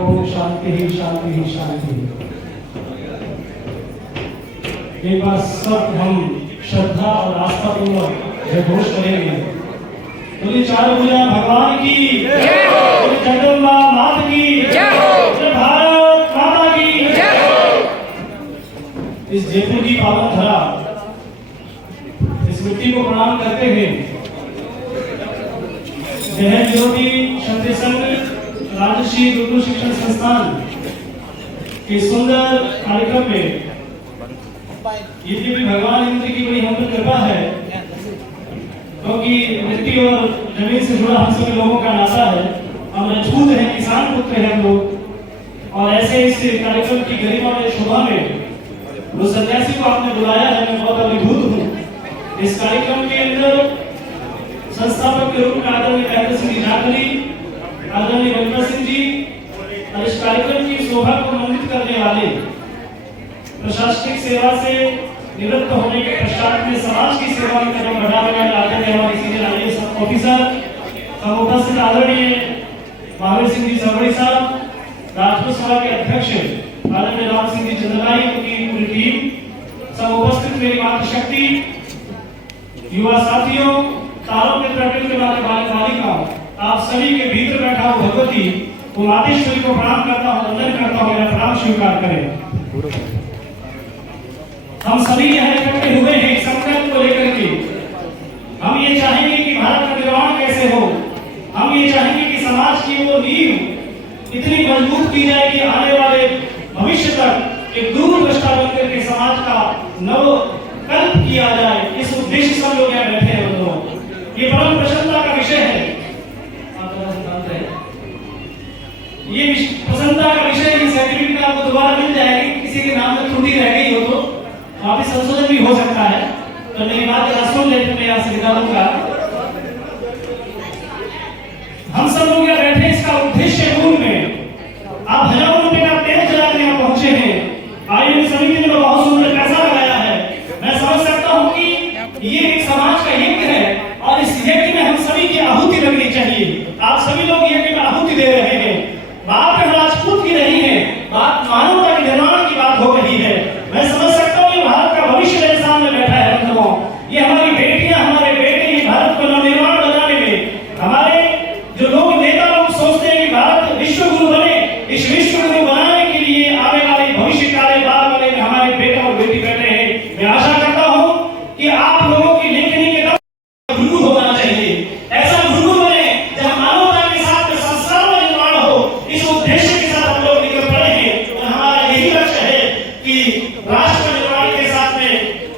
ओम शांति ही शांति ही शांति। एक बार सब हम श्रद्धा और आस्था पूर्वक जयघोष करेंगे। बोलिए चार भुजा भगवान की जय हो, जगदम्बा माता की जय हो, भारत माता की जय हो। इस जयपुर की पावन धरा, इस मिट्टी को प्रणाम करते हुए जय ज्योति शांति संघ राजश्री गुरु शिक्षण संस्थान के सुंदर कार्यक्रम में ये भी भगवान इंद्र की बड़ी हम पर कृपा है, क्योंकि मिट्टी और जमीन से जुड़ा हम सभी लोगों का नाता है। हम राजपूत हैं, किसान पुत्र हैं हम लोग, और ऐसे इस कार्यक्रम की गरिमा और शोभा में उस सन्यासी को आपने बुलाया है, मैं बहुत अभिभूत हूँ। इस कार्यक्रम के अंदर संस्थापक के रूप में आदरणीय महेंद्र सिंह जी जाखली, आदरणीय बलकर सिंह जी, और इस कार्यक्रम की शोभा को मंडित करने वाले प्रशासनिक सेवा से निवृत्त होने के पश्चात में समाज की सेवा में कदम बढ़ाने वाले आदरणीय हमारे सीनियर आईएएस ऑफिसर, हम उपस्थित आदरणीय महावीर सिंह जी सरवड़ी साहब, राजपूत सभा के अध्यक्ष आदरणीय राम सिंह जी चंद्रलाई, उनकी पूरी टीम, सब उपस्थित मेरी मातृशक्ति, युवा साथियों, तारों के प्रकट के वाले बालिकाओं, आप सभी के भीतर बैठा हुआ भगवती को मातेश्वरी को प्रणाम करता हूँ, वंदन करता हूँ, मेरा प्रणाम स्वीकार करें। हम सभी यहाँ इकट्ठे हुए हैं संकल्प को लेकर के। हम ये चाहेंगे कि भारत का निर्माण कैसे हो, हम ये चाहेंगे कि समाज की वो नींव इतनी मजबूत की जाए कि आने वाले भविष्य तक एक दूरदृष्टा बनकर के समाज का नव कल्प किया जाए। इस उद्देश्य से हम लोग यहाँ बैठे हैं दोनों। ये परम प्रसन्नता का विषय है, ये प्रसन्नता का विषय है। सर्टिफिकेट आपको दोबारा मिल जाएगी, किसी के नाम में त्रुटि रह गई हो तो वहाँ पे संशोधन भी हो सकता है। तो मेरी बात जरा सुन लेते, मैं यहाँ से विदा लूंगा। हम सब लोग यहाँ बैठे, इसका उद्देश्य मूल में आप हजारों रुपए का तेल जलाने यहाँ पहुंचे हैं। आयोजन समिति ने बहुत सुंदर पैसा लगाया है। मैं समझ सकता हूँ कि ये एक समाज का यज्ञ है और इस यज्ञ में हम सभी की आहुति लगनी चाहिए। आप सभी लोग यज्ञ में आहुति दे रहे हैं। बात में राजपूत की नहीं है, बात मानवता के निर्माण की बात हो रही है। मैं समझ सकता हूँ ये भारत का भविष्य मेरे सामने बैठा है बंधुओं। ये हमारी बेटियां, हमारे बेटे, ये भारत को नवनिर्माण बनाने में हमारे जो लोग नेता लोग सोचते हैं कि भारत विश्व गुरु बने, इस विश्व गुरु बनाने के लिए आने वाले भविष्य काले बाल वाले में हमारे बेटा और बेटी बैठे हैं। मैं आशा करता हूँ कि आप लोगों की लेखनी के गुरु होना चाहिए, ऐसा गुरु बने जहाँ मानवता के साथ में संस्कार का निर्माण हो। इस उद्देश्य के साथ हम लोग निकल पड़े हैं और हमारा यही लक्ष्य है कि राष्ट्र निर्माण के साथ में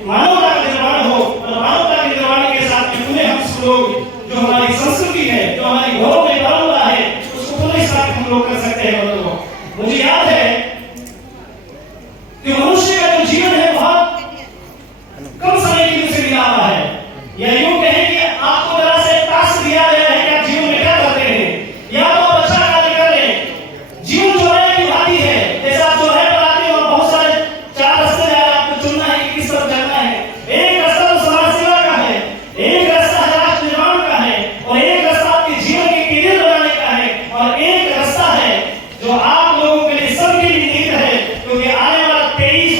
मानवता का निर्माण हो, और मानवता के निर्माण के साथ में पूरे हम लोग जो हमारी संस्कृति है, जो हमारी गौरव में परंपरा है, उसको पूरे साथ हम लोग कर सकते हैं। मुझे याद है कि मनुष्य का जो जीवन है बहुत कम समय के लिए मिला हुआ है। या यूं कहें कि आपको जरा से टास्क दिया गया है कि आप जीवन में क्या करते हैं, या तो आप अच्छा कार्य कर रहे हैं। जीवन जो है की बात ही है, जैसे आप जो है पर आते हो, बहुत सारे चार रास्ते हैं, आपको चुनना है कि किस तरफ जाना है। एक रास्ता तो समाज सेवा का है, एक रास्ता राष्ट्र निर्माण का है, और एक रास्ता आपके जीवन के करियर बनाने का है, और एक रास्ता है जो आप लोगों के लिए सबके लिए निहित है, क्योंकि आने वाला 23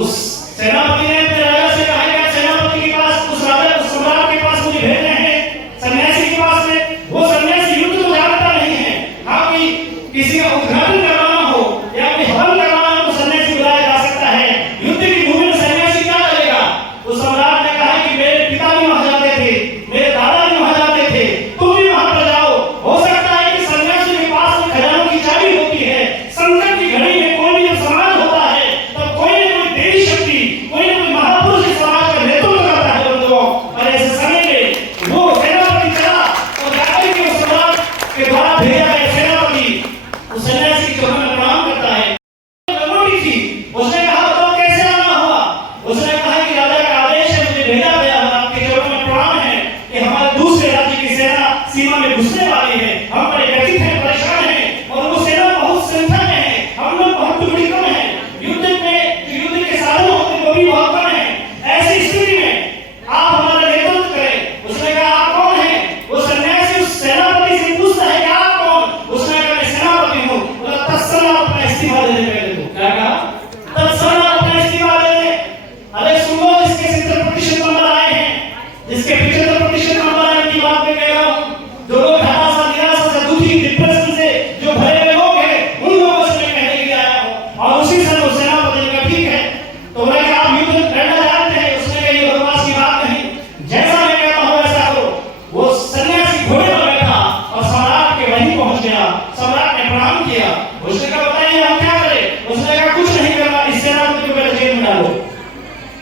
उस सेनापति ने अपने राजा से कहा कि सेनापति के पास, उस राजा, उस सम्राट के पास मुझे भेजना है, सन्यासी के पास में। वो सन्यासी युद्ध तो जानता नहीं है। हाँ, कोई किसी का उद्घाटन करवाना हो या कोई हवन करवाना हो तो सन्यासी बुलाया जा सकता है। युद्ध की भूमि में सन्यासी क्या करेगा? उस सम्राट ने कहा कि मेरे पिता भी वहां जाते थे, मेरे दादा भी वहां जाते थे, तुम भी वहां पर जाओ। हो सकता है कि सन्यासी के पास में खजानों की चाबी होती है। संकट की घड़ी में कोई भी जब समाज होता है तब कोई न कोई देवी शक्ति, कोई न कोई महापुरुष इस समाज का नेतृत्व करता है बंधुओं। और ऐसे समय में वो सेनापति चला और जाकर के उस सम्राट के द्वारा भेजा गया सेनापति उस सन्यासी के चरणों में प्रणाम करता है। थी उसने कहा तो कैसे आना हुआ? उसने कहा कि राजा का आदेश है, मुझे भेजा गया है, आपके चरणों में प्रणाम है कि हमारे दूसरे राज्य की सेना सीमा में घुसने वाली है, हम बड़े व्यथित हैं, परेशान हैं और वो सेना बहुत संख्या में है, हम लोग बहुत टुकड़ी कम है, युद्ध के साधन होते वो भी बहुत कम है। ऐसी स्थिति में आप हमारा नेतृत्व करें। उसने कहा आप कौन हैं? वो सन्यासी उस सेनापति से पूछता है कि आप कौन? उसने कहा मैं सेनापति हूँ। बोला तत्क्षण आप अपना इस्तीफा दे दें। क्या कहा? तत्क्षण आप अपना इस्तीफा दे दें। अरे सुन लो, इसके 70% नंबर आए हैं, इसके 75% नंबर आए, की बात मैं कह रहा हूँ। जो लोग हताशा, निराशा से, दुखी, डिप्रेशन से जो भरे हुए लोग हैं, उन लोगों से मैं कहने के लिए आया हूँ। और उसी समय उस सेनापति ने कहा ठीक है। तो बोला कि आप युद्ध लड़ना जानते हैं? उसने कहा ये बकवास की बात नहीं, जैसा मैं कहता हूँ वैसा करो। वो सन्यासी घोड़े पर बैठा और सम्राट के वहीं पहुंच गया। सम्राट ने प्रणाम किया। उसने कहा बताइए हम क्या करें? उसने कहा कुछ नहीं करना, इस सेनापति को पहले जेल में डालो।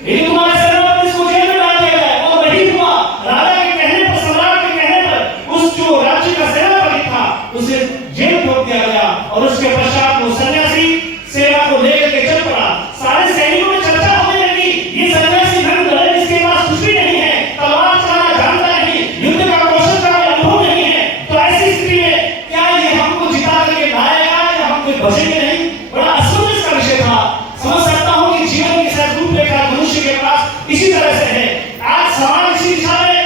यदि तुम्हारे सेनापति को जेल में डाल दिया जाए। और वही हुआ। राजा के कहने पर, सम्राट के कहने पर उस जो राज्य का सेनापति था उसे जेल ठोक दिया गया। और उसके पश्चात वो सन्यासी सेना को लेकर के चल पड़ा। सारे सैनिकों में चर्चा होने लगी, ये सन्यासी नंद है, जिसके पास कुछ भी नहीं है, तलवार चलाना जानता नहीं, युद्ध का कौशल का अनुभव नहीं है। तो ऐसी स्थिति में क्या ये हमको जिता करके लाएगा या हम कोई बचेंगे नहीं? बड़ा असमंजस का विषय था। समझ सकता हूँ कि जीवन की शायद रूपरेखा मनुष्य के पास इसी तरह से है। आज समाज इसी दिशा में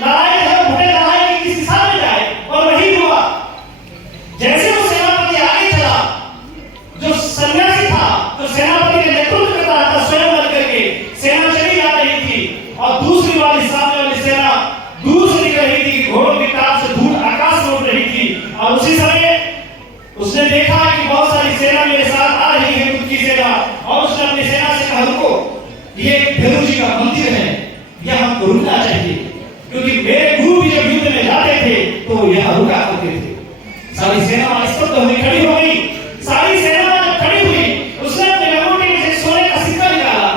लड़ाई है, भुटे लड़ाई की किस दिशा में जाए। और वही हुआ। जैसे वो सेनापति आगे चला, जो सन्यासी था, तो सेनापति के नेतृत्व करता था, स्वयं लड़ करके सेना चली जा रही थी। और दूसरी वाली, सामने वाली सेना दूर से निकल रही थी, घोड़ों की टाप से धूल आकाश में उड़ रही थी। और उसी समय उसने देखा कि बहुत सारी सेना मेरे साथ आ रही है, खुद की सेना। और उसने अपनी सेना से कहा रुको, ये भैरव जी का मंदिर है, यह हमको रुकना चाहिए, क्योंकि मेरे गुरु भी जब युद्ध में जाते थे तो यहाँ रुका करते थे। सारी सेना स्तब्ध होकर खड़ी हो गई। सारी सेना जब खड़ी हुई, उसने अपने लंगोटे में से सोने का सिक्का निकाला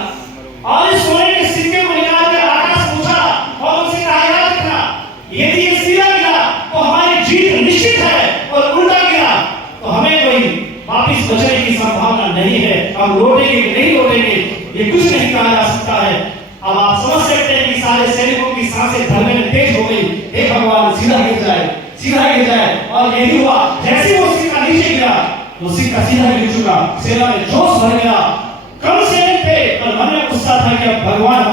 और इस सोने के सिक्के को निकाल कर आकाश पूछा और उनसे कहा याद रखना, यदि ये सीधा गिरा तो हमारी जीत निश्चित है, और उल्टा गिरा तो हमें कोई वापिस बचने की संभावना नहीं है। हम लौटेंगे कि नहीं लौटेंगे ये कुछ नहीं कहा जा सकता है। अब आप समझ सकते हैं कि सारे सैनिकों की सांसें धड़कने में तेज हो गई। हे भगवान, सीधा गिर जाए, सीधा गिर जाए। और यही हुआ। जैसे वो सिक्का नीचे गिरा तो सिक्का सीधा गिर चुका। सेना में जोश भर गया। कम सैनिक थे पर मन में गुस्सा था कि अब भगवान